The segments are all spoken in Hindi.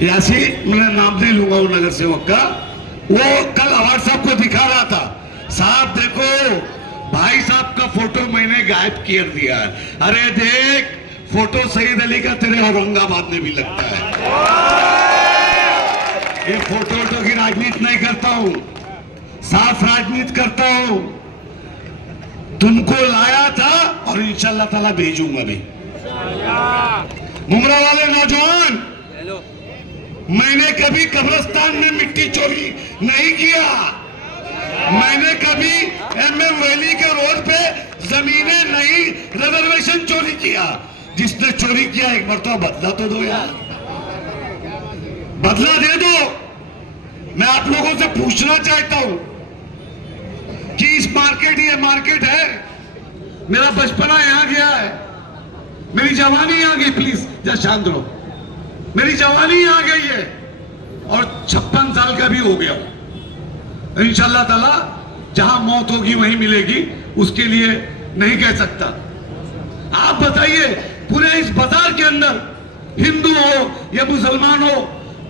यासी, मैं नाम नहीं लूंगा वो नगर सेवक का, वो कल अवार्ड साहब को दिखा रहा था, साहब देखो भाई साहब का फोटो मैंने गायब कर दिया। अरे देख, फोटो सईद अली का तेरे औरंगाबाद में भी लगता है। ये फोटो की राजनीति नहीं करता हूं, साफ राजनीति करता हूं। तुमको लाया था और इंशाल्लाह ताला भेजूंगा भी। मुमरा वाले नौजवान, मैंने कभी कब्रिस्तान में मिट्टी चोरी नहीं किया। मैंने कभी एमएम वैली के रोड पे जमीनें नहीं, रिजर्वेशन चोरी किया। जिसने चोरी किया एक मरतबा बदला तो दो यार, बदला दे दो। मैं आप लोगों से पूछना चाहता हूं कि इस मार्केट, ये मार्केट है, मेरा बचपना यहां गया है, मेरी जवानी यहां गई। प्लीज जरा शांत रहो, मेरी जवानी यहां गई है और 56 साल का भी हो गया। इंशाल्लाह ताला जहां मौत होगी वहीं मिलेगी, उसके लिए नहीं कह सकता। आप बताइए, पूरे इस बाजार के अंदर हिंदू हो या मुसलमान हो,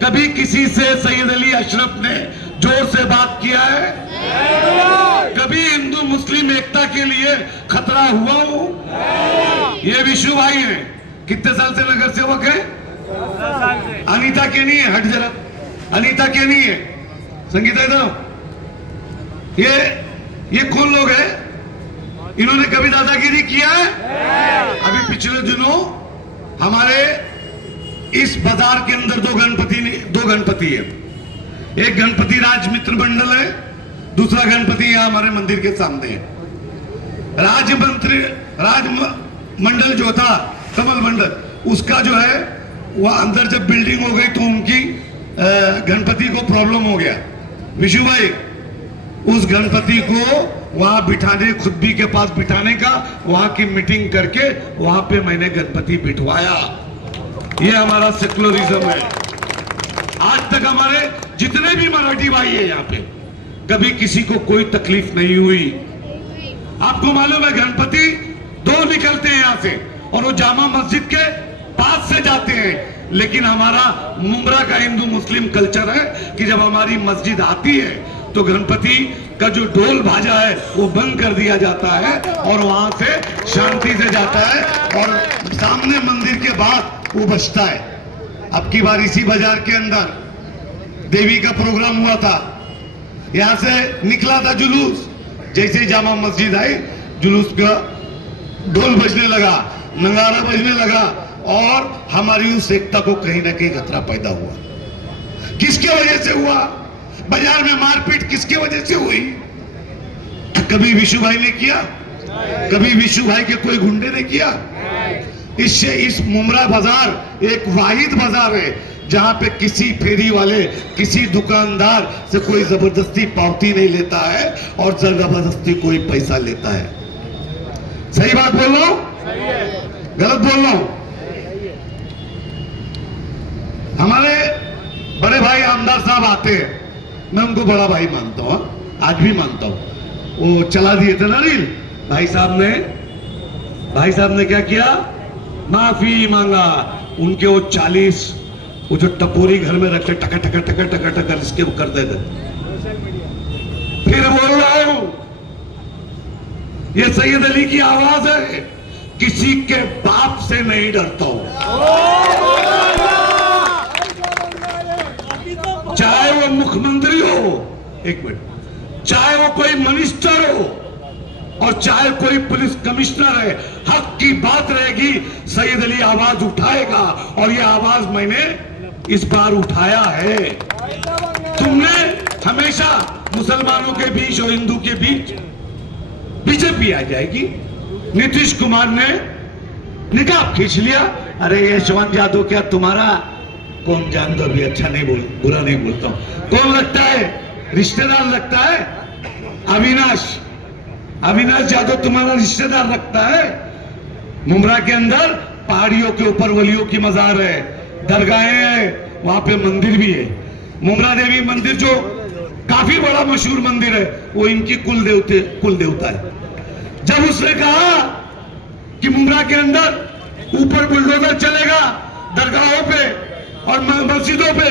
कभी किसी से सैयद अली अशरफ ने जोर से बात किया है? कभी हिंदू मुस्लिम एकता के लिए खतरा हुआ हो? ये विशु भाई हैं, कितने साल से नगर सेवक है? अनीता के नहीं है, हट जरा, अनीता के नहीं है, संगीता इधर। ये कौन लोग हैं? इन्होंने कभी दादागिरी किया है? अभी पिछले दिनों हमारे इस बाजार के अंदर दो गणपति है। एक गणपति राज मित्र मंडल है, दूसरा गणपति यहां हमारे मंदिर के सामने है। राज मंडल जो था, कमल मंडल, उसका जो है वह अंदर जब बिल्डिंग हो गई तो उनकी गणपति को प्रॉब्लम हो गया। विशु भाई, उस गणपति को वहां बिठाने, खुद भी के पास बिठाने का, वहां की मीटिंग करके वहां पे मैंने गणपति बिठवाया। ये हमारा सेकुलरिज्म है। आज तक हमारे जितने भी मराठी भाई है यहाँ पे, कभी किसी को कोई तकलीफ नहीं हुई। आपको मालूम है, गणपति दो निकलते हैं यहां से और वो जामा मस्जिद के पास से जाते हैं। लेकिन हमारा मुमरा का हिंदू मुस्लिम कल्चर है कि जब हमारी मस्जिद आती है तो गणपति का जो ढोल भाजा है वो बंद कर दिया जाता है और वहां से शांति से जाता है और सामने मंदिर के बाद वो बजता है। अब की बार इसी बाजार के अंदर देवी का प्रोग्राम हुआ था, यहां से निकला था जुलूस। जैसे ही जामा मस्जिद आई, जुलूस का ढोल बजने लगा, नगारा बजने लगा और हमारी उस एकता को कहीं ना कहीं खतरा पैदा हुआ। किसके वजह से हुआ? बाजार में मारपीट किसके वजह से हुई? कभी विशु भाई ने किया? कभी विशु भाई के कोई गुंडे ने किया? इससे इस मुमरा बाजार एक वाहिद बाजार है जहां पे किसी फेरी वाले, किसी दुकानदार से कोई जबरदस्ती पावती नहीं लेता है और जबरदस्ती कोई पैसा लेता है। सही बात बोल रहा हूं? गलत बोल रहा हूं? हमारे बड़े भाई आमदार साहब आते हैं, मैं उनको बड़ा भाई मानता हूं, आज भी मानता हूं। वो चला दिए थे ना रील, भाई साहब ने क्या किया? माफी मांगा। उनके वो 40 वो जो टपोरी घर में रखे टका टका टका टका टका इसके वो कर देते। फिर बोल रहा हूं, ये सैयद अली की आवाज है, किसी के बाप से नहीं डरता हूं। चाहे वो मुख्यमंत्री हो, एक मिनट, चाहे वो कोई मिनिस्टर हो और चाहे कोई पुलिस कमिश्नर है, हक की बात रहेगी, सैयद अली आवाज उठाएगा। और ये आवाज मैंने इस बार उठाया है। तुमने हमेशा मुसलमानों के बीच और हिंदू के बीच बीजेपी आ जाएगी। नीतीश कुमार ने निकाब खींच लिया। अरे यशवंत यादव क्या तुम्हारा कौन जान दो, भी अच्छा नहीं बोल, बुरा नहीं बोलता हूं, कौन लगता है? रिश्तेदार लगता है? अविनाश यादव तुम्हारा रिश्तेदार लगता है? मुमरा के अंदर पहाड़ियों के ऊपर वलियों की मजार है, दरगाहें हैं, वहां पे मंदिर भी है। मुमरा देवी मंदिर जो काफी बड़ा मशहूर मंदिर है, वो इनकी कुल देवता है। जब उसने कहा कि मुमरा के अंदर ऊपर बुलडोजर चलेगा दरगाहों पे और मस्जिदों पे।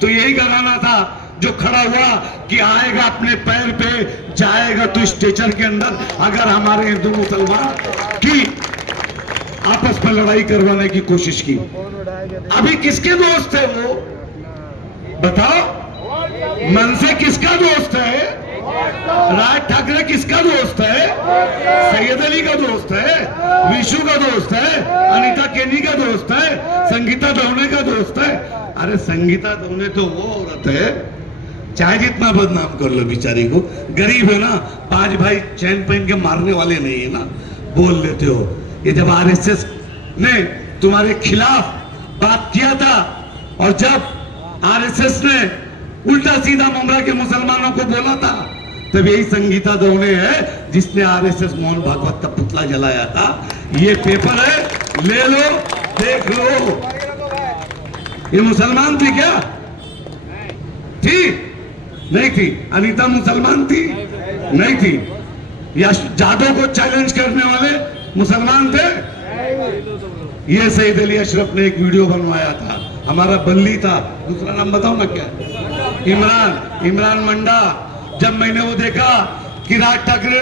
तो यही कराना था जो खड़ा हुआ कि आएगा अपने पैर पे, जाएगा तो स्ट्रेचर के अंदर। अगर हमारे हिंदू मुसलमान की आपस में लड़ाई करवाने की कोशिश की, अभी किसके दोस्त है वो बताओ? मन से किसका दोस्त है? राज ठाकरे किसका दोस्त है? सैयद अली का दोस्त है, विशु का दोस्त है, अनीता केनी का दोस्त है, संगीता दोने का दोस्त है। अरे संगीता दोने तो वो औरत है, चाहे जितना बदनाम कर लो बेचारी को, गरीब है ना, 5 भाई चैन पहन के मारने वाले नहीं है ना, बोल लेते हो। ये जब आरएसएस ने तुम्हारे खिलाफ बात किया था और जब आरएसएस ने उल्टा सीधा मुमरा के मुसलमानों को बोला था, तब यही संगीता दोने है जिसने आरएसएस मोहन भागवत का पुतला जलाया था। ये पेपर है, ले लो, देख लो। ये मुसलमान थी क्या? थी? नहीं थी। अनीता मुसलमान थी? नहीं थी। या जादव को चैलेंज करने वाले मुसलमान थे? ये सईद अली अशरफ ने एक वीडियो बनवाया था, हमारा बल्ली था, दूसरा नाम बताओ ना क्या, इमरान मंडा। जब मैंने वो देखा कि राज ठाकरे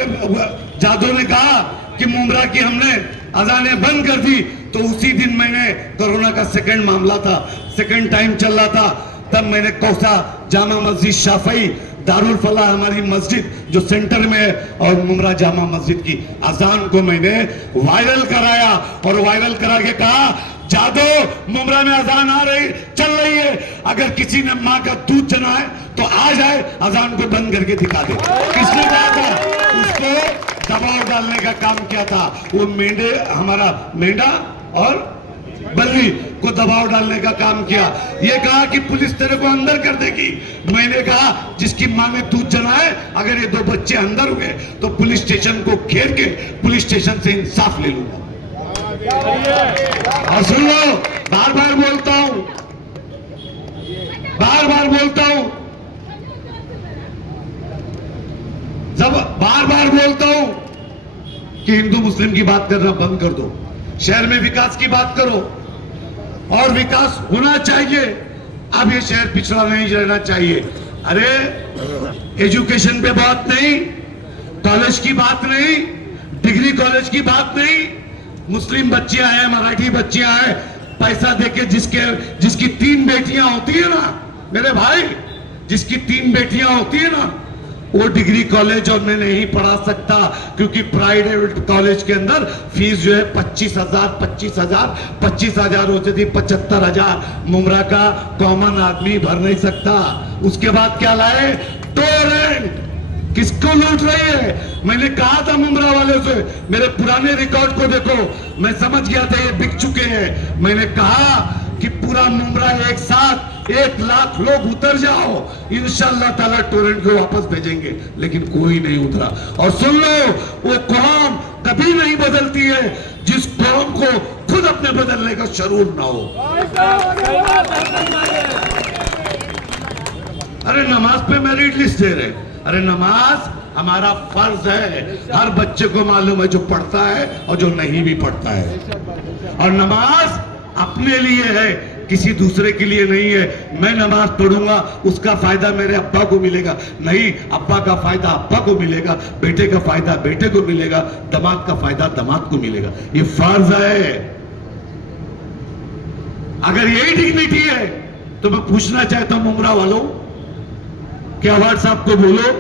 जादव ने कहा कि मुमरा की हमने अजानें बंद कर दी, तो उसी दिन मैंने कोरोना का सेकंड मामला था, सेकंड टाइम चल रहा था, तब मैंने कौसा जामा मस्जिद शाफई दारुल फलाह हमारी मस्जिद जो सेंटर में है और मुमरा जामा मस्जिद की अजान को मैंने वायरल कराया और वायरल करा के कहा, जादव मुमरा में अजान आ रही चल रही है, अगर किसी ने माँ का दूध जना है तो आ जाए, अजान को बंद करके दिखा दे। किसने कहा था? उसको दबाव डालने का काम किया था वो मेंढे, हमारा मेंढा और बल्ली को दबाव डालने का काम किया। ये कहा कि पुलिस तेरे को अंदर कर देगी। मैंने कहा जिसकी मां ने दूध जना है, अगर ये 2 बच्चे अंदर हुए तो पुलिस स्टेशन को घेर के पुलिस स्टेशन से इंसाफ ले लूंगा। और सुन लो, बार बार बोलता हूं, बार बार बोलता हूं, जब बार बार बोलता हूं कि हिंदू मुस्लिम की बात करना बंद कर दो, शहर में विकास की बात करो और विकास होना चाहिए। अब ये शहर पिछड़ा नहीं रहना चाहिए। अरे एजुकेशन पे बात नहीं, कॉलेज की बात नहीं, डिग्री कॉलेज की बात नहीं, मुस्लिम बच्चियां हैं, मराठी बच्चियां हैं, पैसा देके जिसकी 3 बेटियां होती है ना मेरे भाई, जिसकी 3 बेटियां होती है ना, वो डिग्री कॉलेज और मैं नहीं पढ़ा सकता, क्योंकि प्राइवेट कॉलेज के अंदर फीस जो है 25,000 होती थी, 75,000 मुमरा का कॉमन आदमी भर नहीं सकता। उसके बाद क्या लाए? टोरेंट। किसको लूट रही है? मैंने कहा था मुमरा वाले से, मेरे पुराने रिकॉर्ड को देखो, मैं समझ गया था ये बिक चुके हैं। मैंने कहा कि पूरा मुमरा एक साथ 1 लाख लोग उतर जाओ, इंशाअल्लाह ताला टोरेंट को वापस भेजेंगे, लेकिन कोई नहीं उतरा। और सुन लो, वो कौम कभी नहीं बदलती है जिस कौम को खुद अपने बदलने का शरूर ना हो। अरे नमाज पे मेरिट लिस्ट दे रहे, अरे नमाज हमारा फर्ज है, हर बच्चे को मालूम है जो पढ़ता है और जो नहीं भी पढ़ता है। और नमाज अपने लिए है, किसी दूसरे के लिए नहीं है। मैं नमाज पढ़ूंगा, उसका फायदा मेरे अब्बा को मिलेगा, नहीं अब्बा का फायदा अब्बा को मिलेगा, बेटे का फायदा बेटे को मिलेगा, दामाद का फायदा दामाद को मिलेगा। ये फर्ज है। अगर यही डिग्निटी है तो मैं पूछना चाहता हूं मुमरा वालों कि अवार्ड साहब को बोलो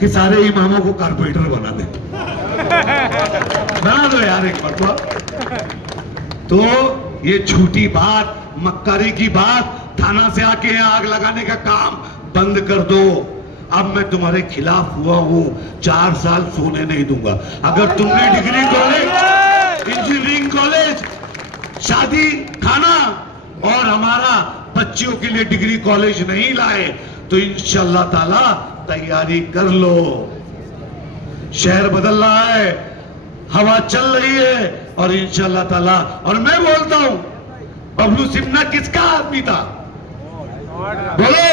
कि सारे इमामों को कारपेंटर बना दे, बना दो यार एक बार। तो ये झूठी बात, मक्कारी की बात, थाना से आके यहाँ आग लगाने का काम बंद कर दो। अब मैं तुम्हारे खिलाफ हुआ हूं, 4 साल सोने नहीं दूंगा। अगर तुमने डिग्री कॉलेज, इंजीनियरिंग कॉलेज, शादी खाना और हमारा बच्चियों के लिए डिग्री कॉलेज नहीं लाए तो इंशाअल्लाह ताला तैयारी कर लो। शहर बदल रहा है, हवा चल रही है और इंशाअल्लाह ताला। और मैं बोलता हूं, बबलू सिन्हा किसका आदमी था? बोलो,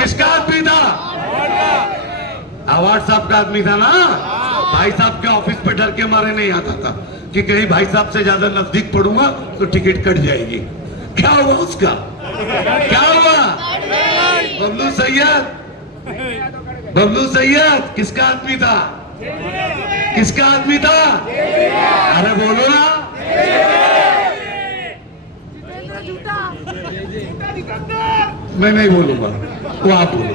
किसका आदमी था? अवार्ड साहब का आदमी था ना। भाई साहब के ऑफिस पे डर के मारे नहीं आता था कि कहीं भाई साहब से ज्यादा नजदीक पड़ूंगा तो टिकट कट जाएगी। क्या हुआ उसका? क्या हुआ? बबलू सैयद, बबलू सैयद किसका आदमी था? किसका आदमी था? अरे बोलो ना। मैं नहीं बोलूंगा, वो आप बोलो।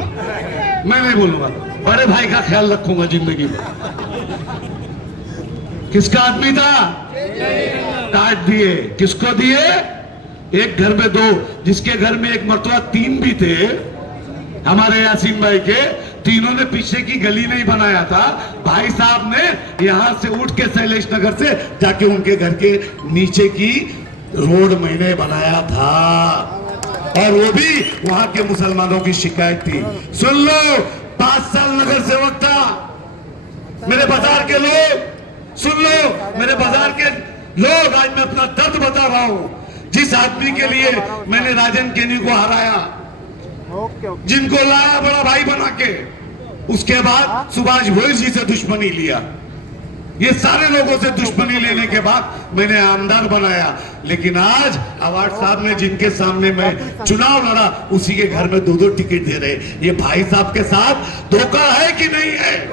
मैं नहीं बोलूंगा, बड़े भाई का ख्याल रखूंगा जिंदगी में। किसका आदमी था? काट दिए। किसको दिए? एक घर में दो, जिसके घर में एक मर्तबा तीन भी थे, हमारे यासीन भाई के, तीनों ने पीछे की गली नहीं बनाया था, भाई साहब ने यहां से उठ के शैलेश नगर से जाके उनके घर के नीचे की रोड मैंने बनाया था, और वो भी वहां के मुसलमानों की शिकायत थी। सुन लो, 5 साल नगर सेवक था। मेरे बाजार के लोग सुन लो, मेरे बाजार के लोग, आज मैं अपना दर्द बता रहा हूं। जिस आदमी के लिए मैंने राजन केनी को हराया, जिनको लाया बड़ा भाई बना के, उसके बाद सुभाष भोई जी से दुश्मनी लिया, ये सारे लोगों से दुश्मनी लेने के बाद मैंने आमदार बनाया। लेकिन आज अवार्ड साहब ने जिनके सामने मैं चुनाव लड़ा, उसी के घर में 2-2 टिकट दे रहे। ये भाई साहब के साथ धोखा है कि नहीं है?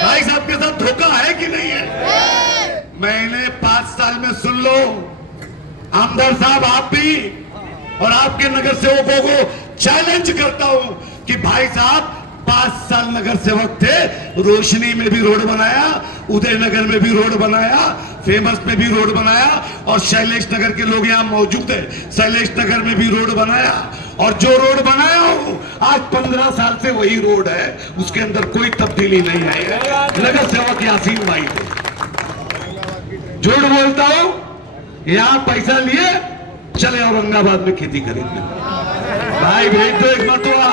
भाई साहब के साथ धोखा है कि नहीं है? मैंने 5 साल में, सुन लो आमदार साहब, आप भी और आपके नगर सेवकों को चैलेंज करता हूं कि भाई साहब 5 साल नगर सेवक थे, रोशनी में भी रोड बनाया, उदयनगर में भी रोड बनाया, फेमस में भी रोड बनाया, और शैलेश नगर के लोग यहाँ मौजूद है, शैलेश नगर में भी रोड बनाया। और जो रोड बनाया हूं आज 15 साल से वही रोड है, उसके अंदर कोई तब्दीली नहीं आई है। नगर सेवक यासीन भाई थे। झूठ बोलता हूं? यहाँ पैसा लिए चले औरंगाबाद में खेती करेंगे। भाई भेज दो एक मरतबा,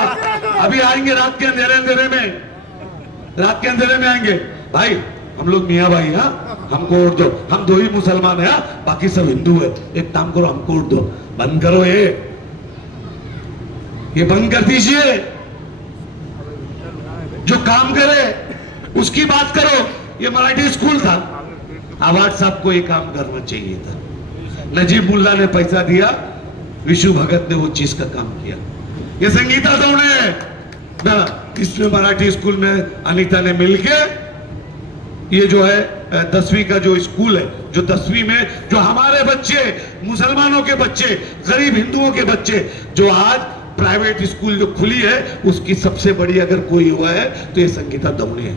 अभी आएंगे रात के अंधेरे में, रात के अंधेरे में आएंगे। भाई हम लोग मियाँ भाई, हाँ हमको वोट दो, हम 2 ही मुसलमान है, बाकी सब हिंदू है, एक काम करो हमको वोट दो। बंद करो ये बंद कर दीजिए। जो काम करे उसकी बात करो। ये मराठी स्कूल था, अवार्ड साहब को ये काम करना चाहिए था। नजीब मुल्ला ने पैसा दिया, विशु भगत ने वो चीज का काम किया। ये संगीता दौड़े ना, इसमें मराठी स्कूल में अनीता ने मिलके, ये जो है 10वीं का जो स्कूल है, जो 10वीं में जो हमारे बच्चे, मुसलमानों के बच्चे, गरीब हिंदुओं के बच्चे, जो आज प्राइवेट स्कूल जो खुली है, उसकी सबसे बड़ी अगर कोई हुआ है तो ये संगीता दौड़े है।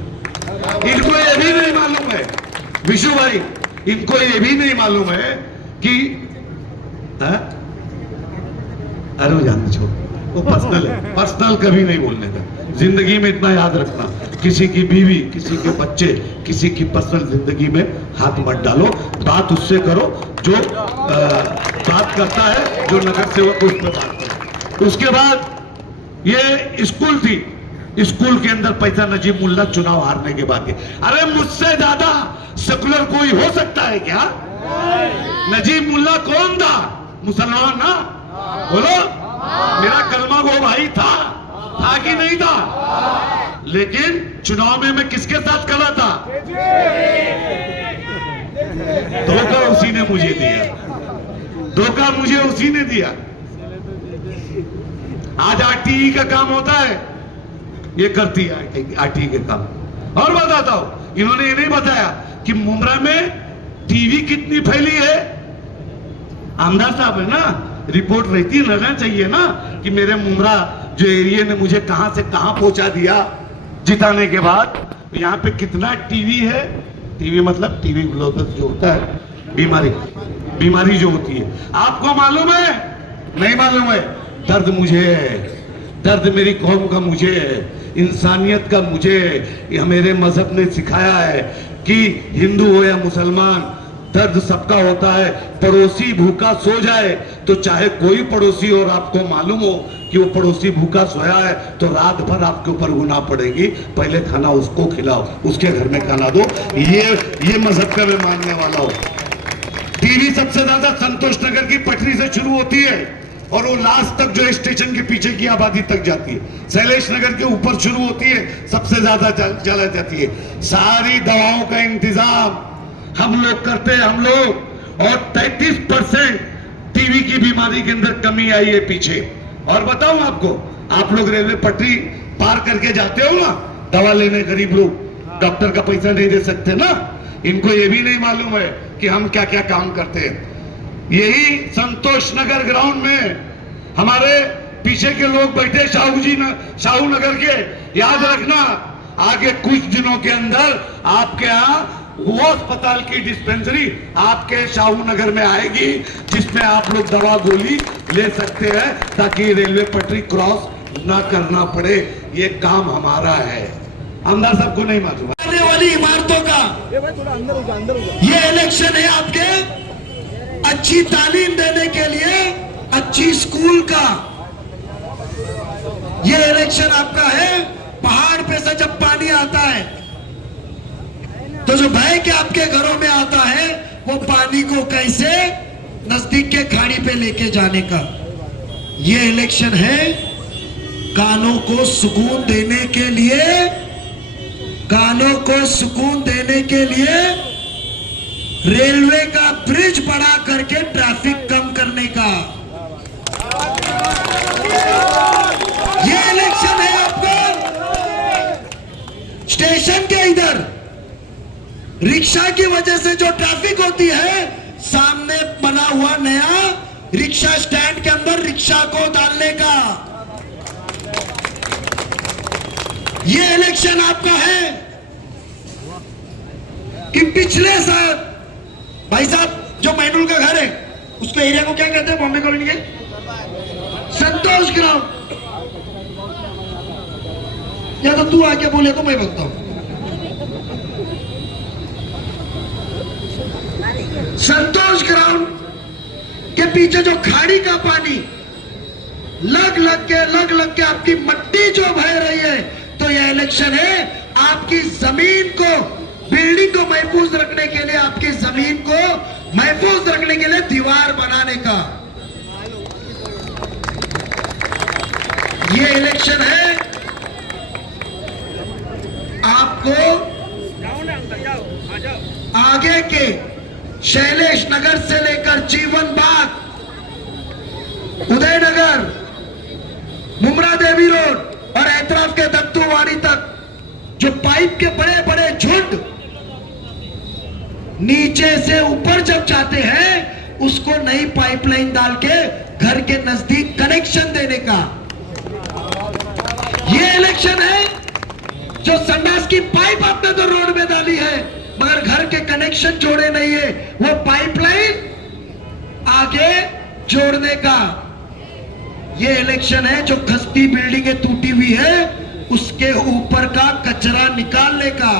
इनको ये भी नहीं मालूम है, विशु भाई, इनको ये भी नहीं मालूम है कि अरे वो जानते छोड़, वो पर्सनल है, पर्सनल कभी नहीं बोलने का। जिंदगी में इतना याद रखना, किसी की बीवी, किसी के बच्चे, किसी की पर्सनल जिंदगी में हाथ मत डालो। बात उससे करो जो बात करता है, जो नगर सेवक उस पर बात करो। उसके बाद ये स्कूल थी, स्कूल के अंदर पैसा नजीब मुल्ला चुनाव हारने के बाद। अरे मुझसे ज्यादा सेकुलर कोई हो सकता है क्या? नजीब मुल्ला कौन था? मुसलमान ना? बोलो, मेरा कलमा वो भाई था कि नहीं था? लेकिन चुनाव में मैं किसके साथ खड़ा था? धोखा उसी ने मुझे दिया, धोखा मुझे उसी ने दिया। आज आरटीई का काम होता है, ये करती है आरटीई के काम। और बताता हूं, इन्होंने ये नहीं बताया कि मुमरा में टीवी कितनी फैली है। आमदार साहब है ना, रिपोर्ट रहती रहना चाहिए ना कि मेरे मुमरा जो एरिया ने मुझे कहां से कहां पहुंचा दिया जिताने के बाद। यहाँ पे कितना टीवी है, टीवी मतलब टीवी ग्लोबल जो होता है, बीमारी जो होती है, आपको मालूम है? नहीं मालूम है? दर्द मुझे है, दर्द मेरी कौम का मुझे है, इंसानियत का मुझे है। मेरे मजहब ने सिखाया है कि हिंदू हो या मुसलमान, दर्द सबका होता है। पड़ोसी भूखा सो जाए तो चाहे कोई पड़ोसी और आपको मालूम हो कि वो पड़ोसी भूखा सोया है, तो रात भर आपके ऊपर गुनाह पड़ेगी। पहले खाना उसको खिलाओ, उसके घर में खाना दो। ये मजहब का मैं मानने वाला हूं। टीवी सबसे ज्यादा संतोष नगर की पटरी से शुरू होती है और वो लास्ट तक जो स्टेशन के पीछे की आबादी तक जाती है। शैलेश नगर के ऊपर शुरू होती है, सबसे ज्यादा चला जाती है। सारी दवाओं का इंतजाम हम लोग करते हैं, हम लोग। और 33% टीवी की बीमारी के अंदर कमी आई है पीछे। और बताऊं आपको, आप लोग रेलवे पटरी पार करके जाते हो ना दवा लेने, गरीब लोग डॉक्टर का पैसा नहीं दे सकते ना, इनको ये भी नहीं मालूम है कि हम क्या क्या काम करते हैं। यही संतोष नगर ग्राउंड में हमारे पीछे के लोग बैठे शाहू नगर के, याद रखना आगे कुछ दिनों के अंदर आपके यहाँ वो अस्पताल की डिस्पेंसरी आपके शाहू नगर में आएगी, जिसमें आप लोग दवा गोली ले सकते हैं ताकि रेलवे पटरी क्रॉस ना करना पड़े। ये काम हमारा है, आमदार साहब को नहीं मालूम। आने वाली इमारतों का ये इलेक्शन है आपके अच्छी तालीम देने के लिए, अच्छी स्कूल का ये इलेक्शन आपका है। पहाड़ पे से जब पानी आता है तो जो बह के आपके घरों में आता है वो पानी को कैसे नजदीक के खाड़ी पे लेके जाने का ये इलेक्शन है। कानों को सुकून देने के लिए, कानों को सुकून देने के लिए रेलवे का ब्रिज बड़ा करके ट्रैफिक कम करने का ये इलेक्शन है आपका। स्टेशन के इधर रिक्शा की वजह से जो ट्रैफिक होती है, सामने बना हुआ नया रिक्शा स्टैंड के अंदर रिक्शा को डालने का ये इलेक्शन आपका है। कि पिछले साल भाई साहब जो मैनुल का घर है उसके एरिया को क्या कहते हैं बॉम्बे कॉलोनी के? संतोष ग्राउंड। या तो तू आके बोले तो मैं बोलता हूं। संतोष ग्राउंड के पीछे जो खाड़ी का पानी लग लग के आपकी मिट्टी जो बह रही है, तो यह इलेक्शन है आपकी जमीन को, बिल्डिंग को महफूज रखने के लिए, आपकी जमीन को महफूज रखने के लिए दीवार बनाने का ये इलेक्शन है। आपको आगे के शैलेश नगर से लेकर जीवन बाग, उदयनगर, मुमरा देवी रोड और एतराफ के दत्तूवाड़ी तक जो पाइप के बड़े बड़े झुंड नीचे से ऊपर जब जाते हैं, उसको नई पाइपलाइन डाल के घर के नजदीक कनेक्शन देने का ये इलेक्शन है। जो संडास की पाइप आपने तो रोड में डाली है मगर घर के कनेक्शन जोड़े नहीं है, वो पाइपलाइन आगे जोड़ने का ये इलेक्शन है। जो खस्ती बिल्डिंगें टूटी हुई है उसके ऊपर का कचरा निकालने का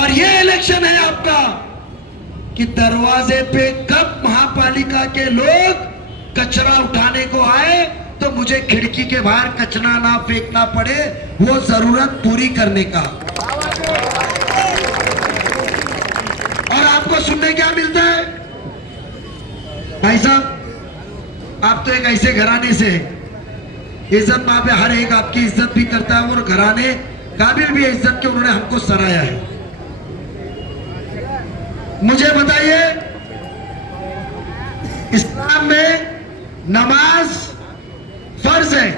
और ये इलेक्शन है आपका कि दरवाजे पे कब महापालिका के लोग कचरा उठाने को आए तो मुझे खिड़की के बाहर कचरा ना फेंकना पड़े, वो जरूरत पूरी करने का। और आपको सुनने क्या मिलता है भाई साहब, आप तो एक ऐसे घराने से इज्जत वहां पे हर एक आपकी इज्जत भी करता है और घराने काबिल भी इज्जत के उन्होंने हमको सराहा है। मुझे बताइए इस्लाम में नमाज फर्ज है,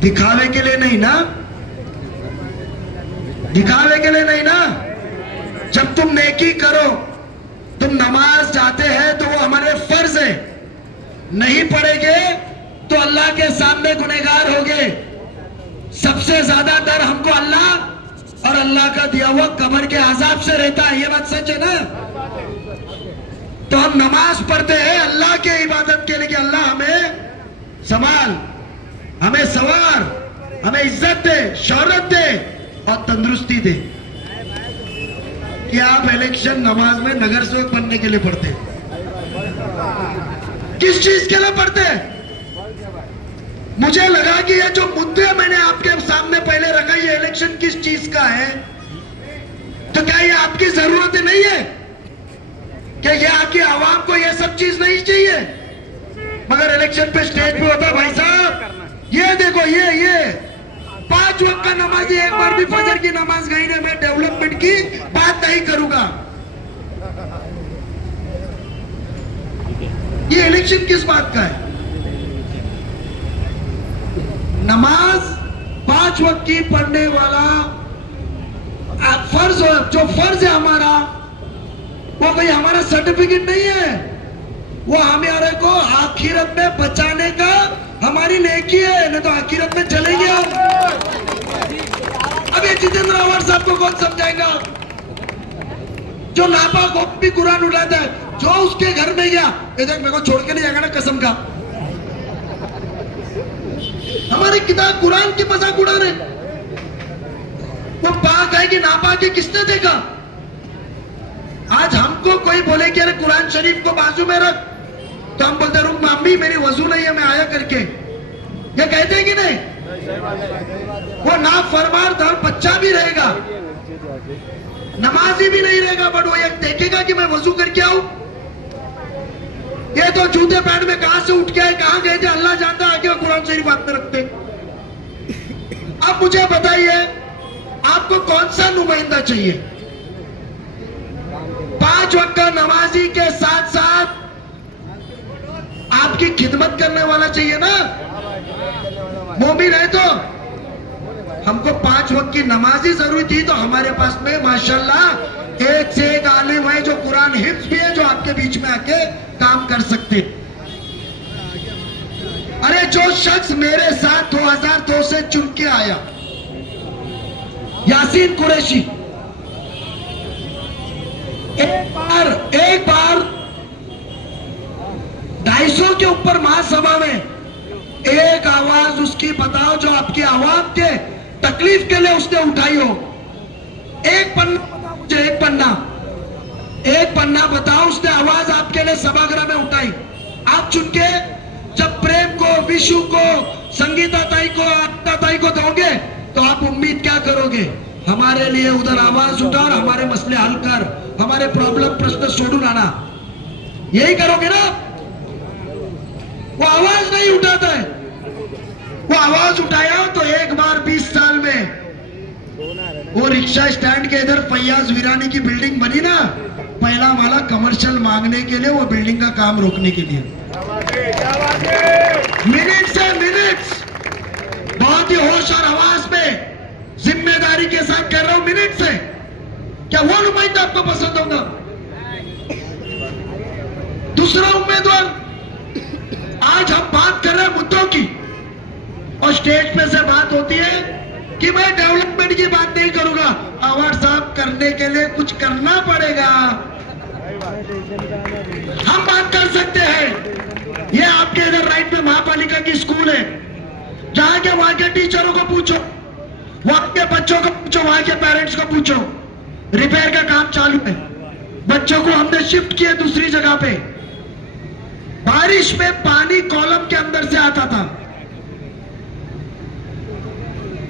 दिखावे के लिए नहीं ना, दिखावे के लिए नहीं ना। जब तुम नेकी करो, तुम नमाज जाते हैं तो वो हमारे फर्ज है, नहीं पढ़ेंगे तो अल्लाह के सामने गुनहगार होगे। सबसे ज्यादा डर हमको अल्लाह और अल्लाह का दिया हुआ कब्र के अजाब से रहता है, ये बात सच है ना। तो हम नमाज पढ़ते हैं अल्लाह के इबादत के लिए कि अल्लाह हमें संभाल, हमें सवार, हमें इज्जत दे, शौहरत दे और तंदुरुस्ती दे। कि आप इलेक्शन नमाज में नगर सेवक बनने के लिए पढ़ते, किस चीज के लिए पढ़ते? मुझे लगा कि ये जो मुद्दे मैंने आपके सामने पहले रखा, ये इलेक्शन किस चीज का है, तो क्या ये आपकी जरूरत नहीं है? क्या ये आपकी आवाम को ये सब चीज नहीं चाहिए? मगर इलेक्शन पे स्टेज पे होता है भाई साहब, ये देखो ये 5 वक्त का नमाज, एक बार भी फजर की नमाज गई नहीं, मैं डेवलपमेंट की बात नहीं करूंगा। ये इलेक्शन किस बात का है? नमाज 5 वक्त की पढ़ने वाला फर्ज, जो फर्ज है हमारा, वो कोई हमारा सर्टिफिकेट नहीं है, वो हमारे को आखिरत में बचाने का हमारी नेकी है, नहीं तो आखिरत में चलेंगे हम। अब ये जितेंद्र आवाज साहब को कौन समझाएगा? जो नापाक हो भी कुरान उड़ाता है, जो उसके घर में गया, ये देख मेरे को छोड़ के नहीं जाएगा ना कसम का। हमारी किताब कुरान की मजाक उड़ा रहे। वो पाक है कि नापाक है, किसने देखा? आज हमको कोई बोले कि अरे कुरान शरीफ को बाजू में रख, तो हम बोलते रुक मम्मी मेरी वजू नहीं है, मैं आया करके। ये कहते हैं कि नहीं? वो नाफरमान था, बच्चा भी रहेगा, नमाजी भी नहीं रहेगा, बट वो ये देखेगा कि मैं वजू करके आऊं। ये तो जूते पैंट में कहां से उठ के आए, कहां गए थे, अल्लाह जानता है, आगे कुरान शरीफ हाथ में रखते। अब मुझे बताइए आपको कौन सा नुमाइंदा चाहिए? 5 वक्त का नमाजी के साथ साथ आपकी खिदमत करने वाला चाहिए ना। मोमिन है तो हमको 5 वक्त की नमाजी जरूरी थी, तो हमारे पास में माशाल्लाह एक से एक आलिम है जो कुरान हिफ्ज भी है, जो आपके बीच में आके काम कर सकते। अरे जो शख्स मेरे साथ 2002 से चुन के आया, यासीन कुरैशी, एक बार 250 के ऊपर महासभा में एक आवाज उसकी बताओ, जो आपकी आवाम के तकलीफ के लिए उसने उठाई हो। एक पन्ना बताओ मुझे, एक पन्ना बताओ उसने आवाज आपके लिए सभागृह में उठाई। आप चुन के जब प्रेम को, विशु को, संगीता ताई को, आत्ता ताई को दोगे, तो आप उम्मीद क्या करोगे? हमारे लिए उधर आवाज उठा और हमारे मसले हल कर, हमारे प्रॉब्लम प्रश्न छोड़ू लाना, यही करोगे ना? वो आवाज नहीं उठाता है। वो आवाज उठाया तो एक बार 20 साल में वो रिक्शा स्टैंड के इधर फैयाज वीरानी की बिल्डिंग बनी ना, पहला माला कमर्शियल मांगने के लिए, वो बिल्डिंग का काम रोकने के लिए। मिनट्स बहुत ही होश और आवाज में जिम्मेदारी के साथ कर रहा हूं, मिनट से। क्या वो नुमाइंदा आपको पसंद होगा? दूसरा उम्मीदवार, आज हम बात कर रहे हैं मुद्दों की, और स्टेज पे से बात होती है कि मैं डेवलपमेंट की बात नहीं करूंगा। आवाज साहब, करने के लिए कुछ करना पड़ेगा। हम बात कर सकते हैं। ये आपके इधर राइट में महापालिका की स्कूल है, जहां के वहां के टीचरों को पूछो, वहां के बच्चों को पूछो, वहां के पेरेंट्स को पूछो, रिपेयर का काम चालू है। बच्चों को हमने शिफ्ट किया दूसरी जगह पे। बारिश में पानी कॉलम के अंदर से आता था,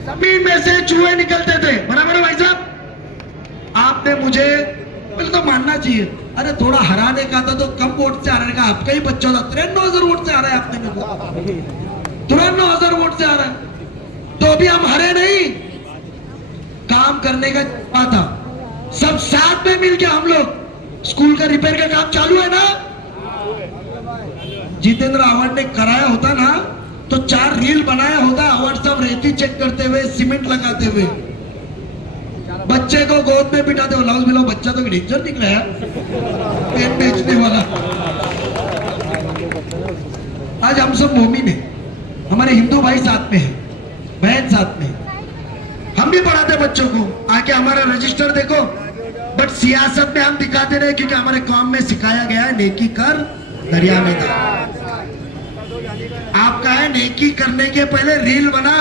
जमीन में से चूहे निकलते थे, बराबर है भाई साहब? आपने मुझे पहले तो मानना चाहिए, अरे थोड़ा हराने का था तो कम वोट से हराने का, आपका ही बच्चा था, 53,000 वोट से आ रहा है आपने मेरे को, 53,000 वोट से आ रहा है, तो भी हम हरे नहीं। काम करने का था, सब साथ में मिलके हम लोग, स्कूल का रिपेयर का काम चालू है ना। जितेंद्र आवाज ने कराया होता ना, तो 4 रील बनाया होता, आवाज साहब रेती चेक करते हुए, सीमेंट लगाते हुए, बच्चे को गोद में बिठाते हुए। लाउस मिलाओ, बच्चा तो डेंजर निकला यार, पेन बेचने वाला। आज हम सब मोमिन हैं, हमारे हिंदू भाई साथ में है, बहन साथ में, हम भी पढ़ाते बच्चों को, आके हमारा रजिस्टर देखो। बट सियासत में हम दिखाते रहे, क्योंकि हमारे कौम में सिखाया गया है नेकी कर दरिया में था। आपका है नेकी करने के पहले रील बना,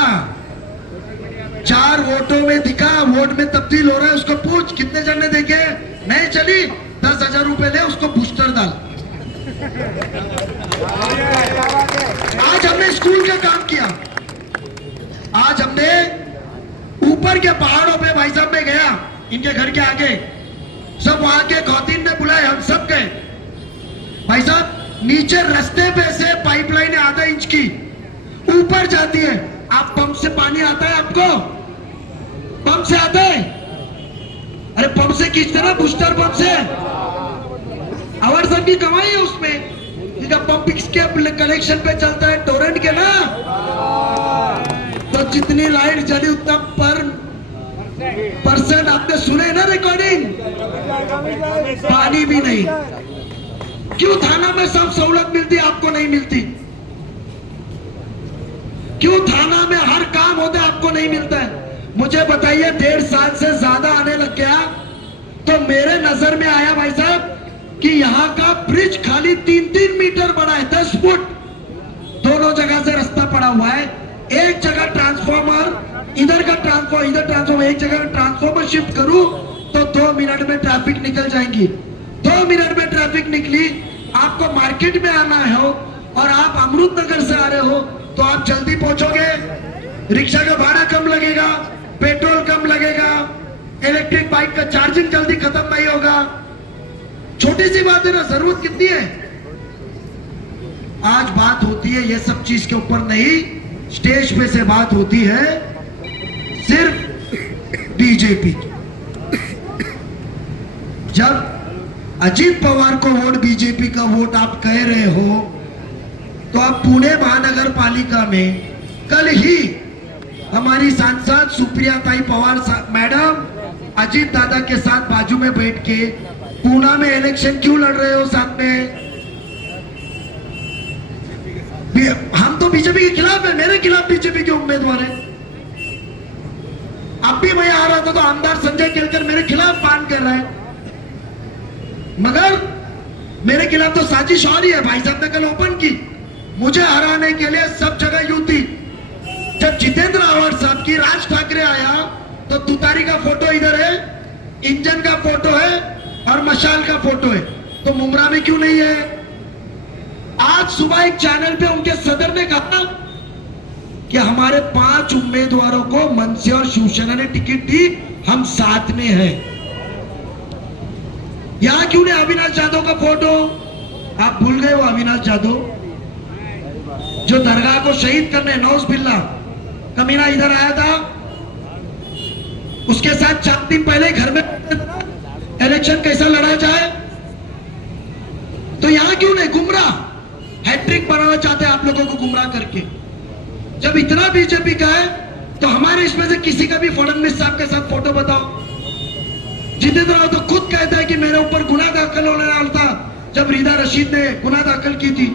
4 वोटों में दिखा, वोट में तब्दील हो रहा है, उसको पूछ कितने जन ने देखे, नहीं चली 10,000 रुपए ले, उसको बूस्टर डाल। आज हमने स्कूल का काम किया, आज हमने ऊपर के पहाड़ों पे भाई साहब में गया, इनके घर के आगे, सब वहां के खौतीन ने बुलाए, हम सब गए। भाई साहब नीचे रास्ते पे से पाइपलाइन आधा इंच की ऊपर जाती है, आप पंप से पानी आता है आपको, पंप से आता है, अरे पंप से खींचते ना, बूस्टर पंप से। आवाज साहब की कमाई है उसमें, इनका पंप किसके कनेक्शन पे चलता है? टोरेंट के ना। तो जितनी लाइट जली उतना परसेंट आपने सुने ना रिकॉर्डिंग? पानी भी नहीं। क्यों थाना में सब सहूलत मिलती आपको नहीं मिलती? क्यों थाना में हर काम होता है आपको नहीं मिलता है? मुझे बताइए, 1.5 साल से ज्यादा आने लग गया तो मेरे नजर में आया भाई साहब कि यहाँ का ब्रिज खाली 3-3 मीटर बड़ा है, 10 फुट दोनों जगह से रास्ता पड़ा हुआ है। एक जगह ट्रांसफॉर्मर, इधर का ट्रांसफॉर्मर, इधर ट्रांसफॉर्मर, एक जगह ट्रांसफॉर्मर शिफ्ट करूं तो 2 मिनट में ट्रैफिक निकल जाएंगी। 2 मिनट में ट्रैफिक निकली, आपको मार्केट में आना हो और आप अमृत नगर से आ रहे हो तो आप जल्दी पहुंचोगे, रिक्शा का भाड़ा कम लगेगा, पेट्रोल कम लगेगा, इलेक्ट्रिक बाइक का चार्जिंग जल्दी खत्म नहीं होगा। छोटी सी बात है ना, जरूरत कितनी है? आज बात होती है ये सब चीज के ऊपर नहीं, स्टेज पे से बात होती है सिर्फ बीजेपी। जब अजीत पवार को वोट, बीजेपी का वोट आप कह रहे हो तो आप पुणे महानगर पालिका में कल ही हमारी सांसद सुप्रिया ताई पवार मैडम अजीत दादा के साथ बाजू में बैठ के पूना में इलेक्शन क्यों लड़ रहे हो साथ में? हम तो बीजेपी के खिलाफ है, मेरे खिलाफ बीजेपी के उम्मीदवार है। अब भी मैं आ रहा था तो आमदार संजय केलकर मेरे खिलाफ बात कर रहा है, मगर मेरे खिलाफ तो साजिश हो रही है। भाई साहब ने कल ओपन की, मुझे हराने के लिए सब जगह युति। जब जितेंद्र आवाड साहब की राज ठाकरे आया तो तुतारी का फोटो इधर है, इंजन का फोटो है और मशाल का फोटो है, तो मुमरा में क्यों नहीं है? आज सुबह एक चैनल पे उनके सदर ने कहा कि हमारे 5 उम्मीदवारों को मनसे और शिवसेना ने टिकट दी, हम साथ में हैं। यहां क्यों नहीं अविनाश जाधव का फोटो? आप भूल गए वो अविनाश जाधव जो दरगाह को शहीद करने नौज बिल्ला कमीना इधर आया था, उसके साथ 4 दिन पहले घर में इलेक्शन कैसा लड़ा जाए। तो यहां क्यों नहीं? गुमराह, हैट्रिक बनाना चाहते हैं आप लोगों को गुमराह करके। जब इतना बीजेपी का है तो हमारे इसमें से किसी का भी फडणवीस साहब के साथ फोटो बताओ। जितेंद्र राव तो खुद कहता है कि मेरे ऊपर गुनाह दाखिल होने वाला था जब रीदा रशीद ने गुनाह दाखिल की थी।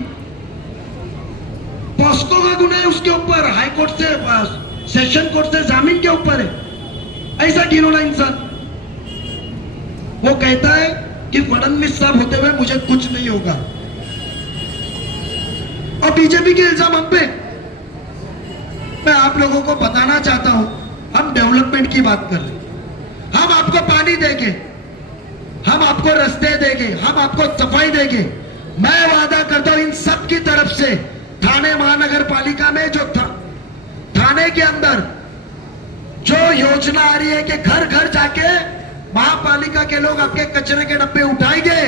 पॉस्को का गुनाह है उसके ऊपर, हाई कोर्ट से, सेशन कोर्ट से जामीन के ऊपर है। ऐसा घिनौना इंसान, वो कहता है कि फडणवीस साहब होते हुए मुझे कुछ नहीं होगा, और बीजेपी के इल्जाम हम पे। मैं आप लोगों को बताना चाहता हूं, हम डेवलपमेंट की बात कर रहे हैं, हम आपको पानी देंगे, हम आपको रास्ते देंगे, हम आपको सफाई देंगे। मैं वादा करता हूं इन सब की तरफ से थाने महानगर पालिका में जो थाने के अंदर जो योजना आ रही है कि घर घर जाके महापालिका के लोग आपके कचरे के डब्बे उठाएंगे,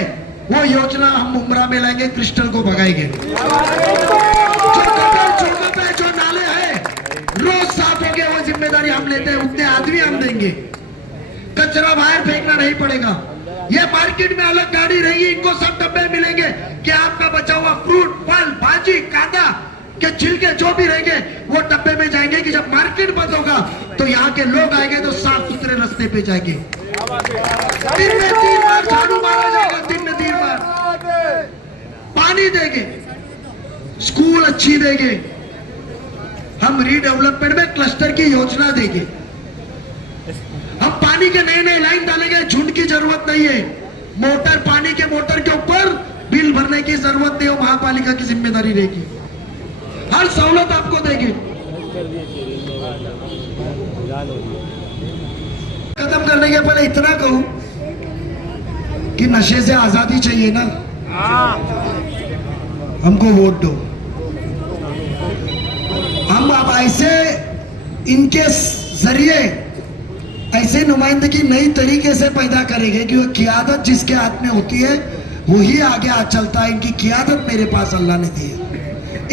वो योजना हम मुमरा में लाएंगे, क्रिस्टल को भगाएंगे। जो गटर चौक पे जो नाले हैं रोज साफ हो गए, वो जिम्मेदारी हम लेते हैं, उतने आदमी हम देंगे। कचरा बाहर फेंकना नहीं पड़ेगा। ये मार्केट में अलग गाड़ी रहेगी, इनको सब डब्बे मिलेंगे कि आपका बचा हुआ फ्रूट, फल, भाजी, कांदा के छिलके जो भी रहेंगे वो डब्बे में जाएंगे कि जब मार्केट बंद होगा तो यहाँ के लोग आएंगे तो साफ सुथरे रास्ते पे जाएंगे। दिन में 3 बार झाड़ू मारा जाएगा, दिन में 3 बार पानी देंगे, स्कूल अच्छी देंगे, हम रीडेवलपमेंट में क्लस्टर की योजना देंगे, हम पानी के नए लाइन डालेंगे। झुंड की जरूरत नहीं है, मोटर, पानी के मोटर के ऊपर बिल भरने की जरूरत नहीं हो, महापालिका की जिम्मेदारी रहेगी, हर सहूलत आपको देंगे। खत्म करने के पहले इतना कहूं कि नशे से आजादी चाहिए ना, हमको वोट दो। हम अब ऐसे इनके जरिए ऐसे नुमाइंदगी नई तरीके से पैदा करेंगे कि वो क़ियादत जिसके हाथ में होती है वही आगे आ चलता है। इनकी क़ियादत मेरे पास अल्लाह ने दी है,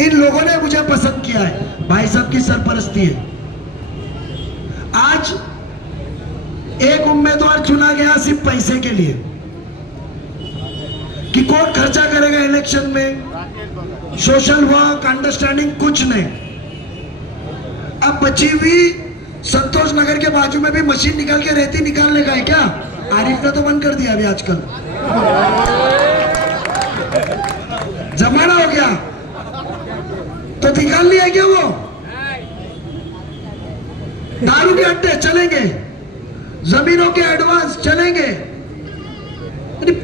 इन लोगों ने मुझे पसंद किया है, भाई साहब की सरपरस्ती है। आज एक उम्मीदवार चुना गया सिर्फ पैसे के लिए कि कौन खर्चा करेगा इलेक्शन में, सोशल वर्क, अंडरस्टैंडिंग कुछ नहीं। अब बची हुई संतोष नगर के बाजू में भी मशीन निकाल के रेती निकालने का है क्या? आरिफ ने तो बंद कर दिया अभी आजकल, जमाना हो गया तो निकाल लिया क्या वो? दारू के अड्डे चलेंगे, जमीनों के एडवांस चलेंगे।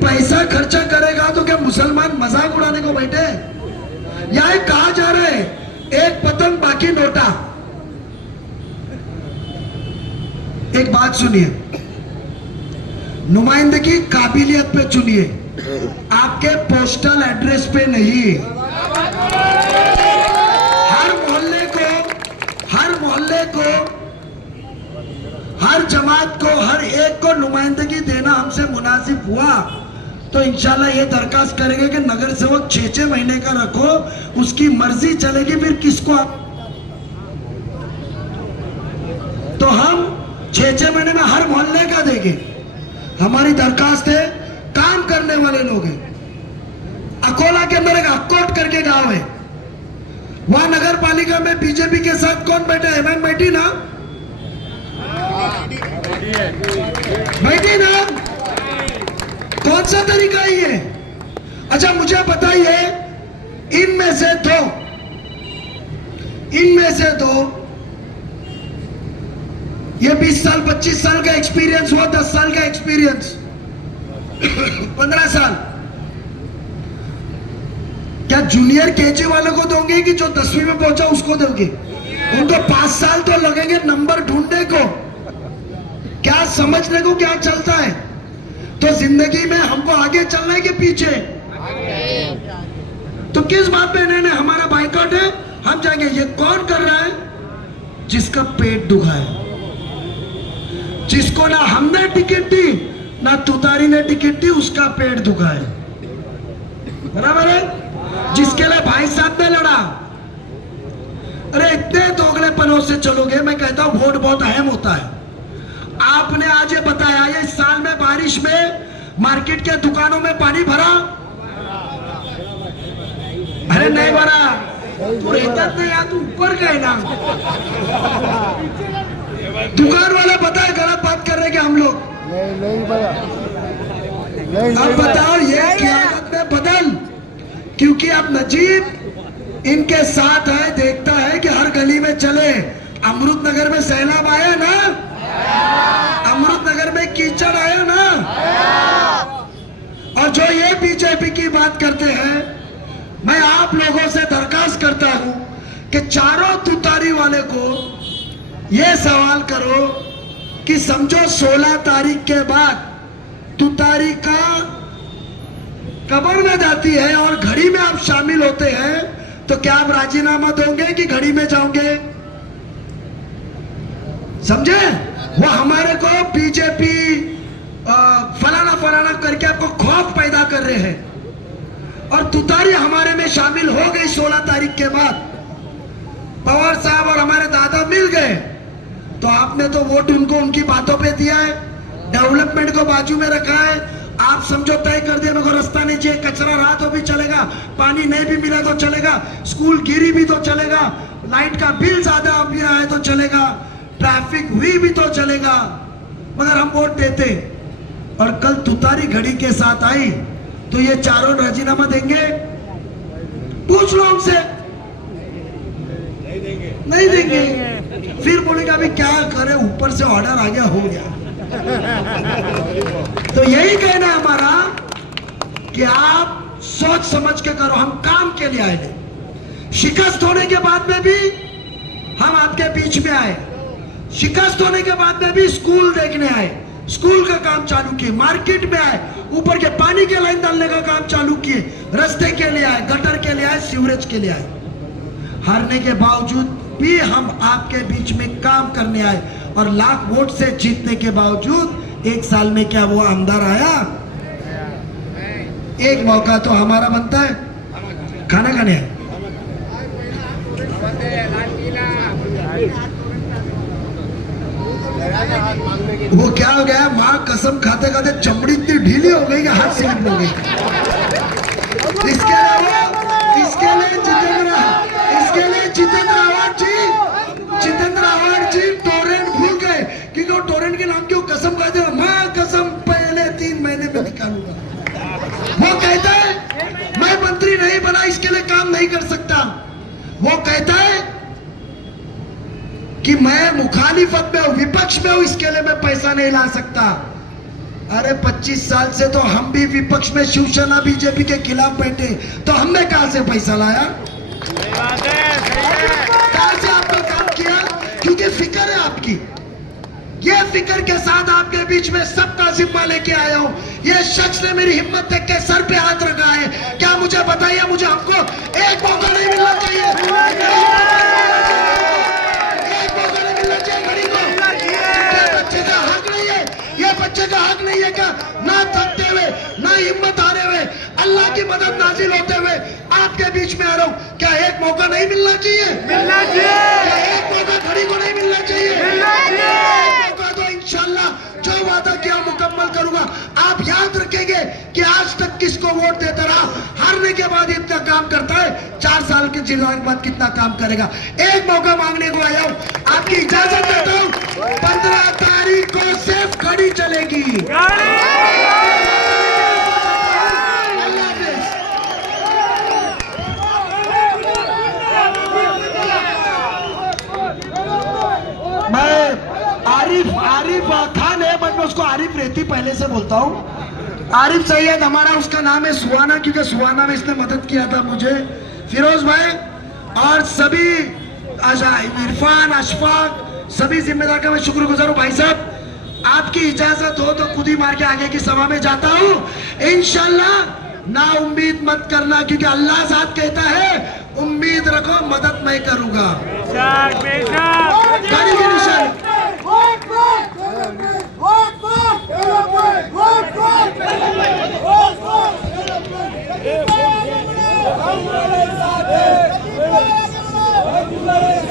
पैसा खर्चा करेगा तो क्या मुसलमान मजाक उड़ाने को बैठे? यह कहा जा रहा है एक पतंग बाकी नोटा। एक बात सुनिए, नुमाइंदगी काबिलियत पे चुनिए, आपके पोस्टल एड्रेस पे नहीं। हर मोहल्ले को, हर जमात को, हर एक को नुमाइंदगी देना हमसे मुनासिब हुआ तो इंशाल्लाह ये दरखास्त करेंगे कि नगर सेवक 6-6 महीने का रखो, उसकी मर्जी चलेगी, फिर किसको आप? तो हम 6-6 महीने में हर मोहल्ले का देंगे। हमारी दरखास्त है, काम करने वाले लोग हैं। अकोला के अंदर एक अक्कोट करके गांव है, वहां नगर पालिका में बीजेपी के साथ कौन बैठा है? एमएन बैठी ना, बैठी ना। कौन सा तरीका ही है? अच्छा मुझे बताइए, इनमें से दो ये 20 साल 25 साल का एक्सपीरियंस हुआ, 10 साल का एक्सपीरियंस 15 साल, क्या जूनियर केजी वालों को दोगे कि जो 10वीं में पहुंचा उसको दोगे? उनको 5 साल तो लगेंगे नंबर ढूंढने को, क्या समझने को क्या चलता है। तो जिंदगी में हमको आगे चलना है कि पीछे? तो किस बात पे इन्होंने हमारा बाइकआउट है, हम जाएंगे। ये कौन कर रहा है? जिसका पेट दुखा है, जिसको ना हमने टिकट दी ना तुतारी ने टिकट दी, उसका पेट दुखा है, बराबर है? जिसके लिए भाई साहब ने लड़ा। अरे इतने दोगलेपनों से चलोगे, मैं कहता हूं वोट बहुत अहम होता है। आपने आज ये बताया, ये इस साल में बारिश में मार्केट के दुकानों में पानी भरा? अरे नहीं भरा, तू इधर नहीं आ, तू ऊपर गए ना। दुकान वाला पता है गलत बात कर रहे हैं हम लोग। अब बताओ ये क़यादत में बदल, क्योंकि अब नजीब इनके साथ है, देखता है कि हर गली में चले। अमृतनगर में सैलाब आया ना, अमृतनगर में कीचड़ आया ना, और जो ये बीजेपी की बात करते हैं, मैं आप लोगों से दरखास्त करता हूं कि चारों तुतारी वाले को ये सवाल करो कि समझो 16 तारीख के बाद तुतारी का कब्र में जाती है और घड़ी में आप शामिल होते हैं, तो क्या आप राजीनामा दोगे कि घड़ी में जाओगे? समझे? वो हमारे को बीजेपी फलाना फलाना करके आपको खौफ पैदा कर रहे हैं, और तुतारी हमारे में शामिल हो गई 16 तारीख के बाद। पवार साहब और हमारे दादा मिल गए, तो आपने तो वोट उनको उनकी बातों पे दिया है, डेवलपमेंट को बाजू में रखा है। आप समझो तय कर दिया, मेरे को रास्ता नहीं चाहिए, कचरा रहा तो भी चलेगा, पानी नहीं भी मिला तो चलेगा, स्कूल गिरी भी तो चलेगा, लाइट का बिल ज्यादा भी रहा है तो चलेगा, ट्रैफिक हुई भी तो चलेगा, मगर हम वोट देते। और कल तुतारी घड़ी के साथ आई तो ये चारों राजीनामा देंगे? पूछ लो हमसे, नहीं देंगे। फिर बोलेगा अभी क्या करे, ऊपर से ऑर्डर आ गया, हो गया। तो यही कहना है हमारा कि आप सोच समझ के करो, हम काम के लिए आए थे। शिकस्त होने के बाद में भी हम आपके बीच में आए, शिकस्त होने के बाद में भी स्कूल देखने आए, स्कूल का काम चालू किए, मार्केट में आए, ऊपर के पानी के लाइन डालने का काम चालू किए, रास्ते के लिए आए, गटर के लिए आए, सीवरेज के लिए आए। हारने के बावजूद भी हम आपके बीच में काम करने आए, और लाख वोट से जीतने के बावजूद 1 साल में क्या वो आमदार आया? एक मौका तो हमारा बनता है, खाना खाने है। वो क्या हो गया, माँ कसम खाते खाते चमड़ी इतनी ढीली हो गई कि हाथ स्लिप हो गई। इसके लिए कि मैं मुखालिफत में हूं, विपक्ष में हूं, इसके लिए मैं पैसा नहीं ला सकता। अरे 25 साल से तो हम भी विपक्ष में शिवसेना बीजेपी के खिलाफ बैठे, तो हमने कहां से पैसा लाया? कहां से आपने काम किया? क्योंकि फिक्र है आपकी। ये फिक्र के साथ आपके बीच में सबका जिम्मा लेके आया हूं। ये शख्स ने मेरी हिम्मत देख के सर पे हाथ रखा है। क्या मुझे बताइए, मुझे हमको एक मौका नहीं मिलना चाहिए? एक मौका नहीं मिलना चाहिए घड़ी को? ये बच्चे का हक नहीं है, ये बच्चे का हक नहीं है क्या? ना थकते हुए, ना हिम्मत हारे हुए, अल्लाह की मदद नाजिल होते हुए आपके बीच में आ रहा हूं। क्या एक मौका नहीं मिलना चाहिए? मिलना चाहिए। क्या एक मौका घड़ी को नहीं मिलना चाहिए? मिलना चाहिए। एक मौका तो इंशाल्लाह जो वादा किया मुकम्मल करूंगा। आप याद रखेंगे कि आज तक किसको वोट देता रहा, हारने के बाद इतना काम करता है, 4 साल के जिला के बाद कितना काम करेगा। एक मौका मांगने को आया हूं, आपकी इजाजत देता हूं। 15 तारीख को सिर्फ घड़ी चलेगी। अल्लाह हाफिज। मैं आरिफ खान है, बट मैं उसको आरिफ रेती पहले से बोलता हूँ। आरिफ सैयद हमारा उसका नाम है सुहाना, क्योंकि सुहाना में इसने मदद किया था मुझे। फिरोज भाई और सभी इरफान, अशफाक, सभी जिम्मेदार का मैं शुक्रगुजार हूँ। भाई साहब आपकी इजाजत हो तो खुद ही मार के आगे की सभा में जाता हूँ इंशाल्लाह। ना उम्मीद मत करना, क्योंकि अल्लाह साथ कहता है उम्मीद रखो, मदद मैं करूंगा। गाड़ी की निशानी Vamos!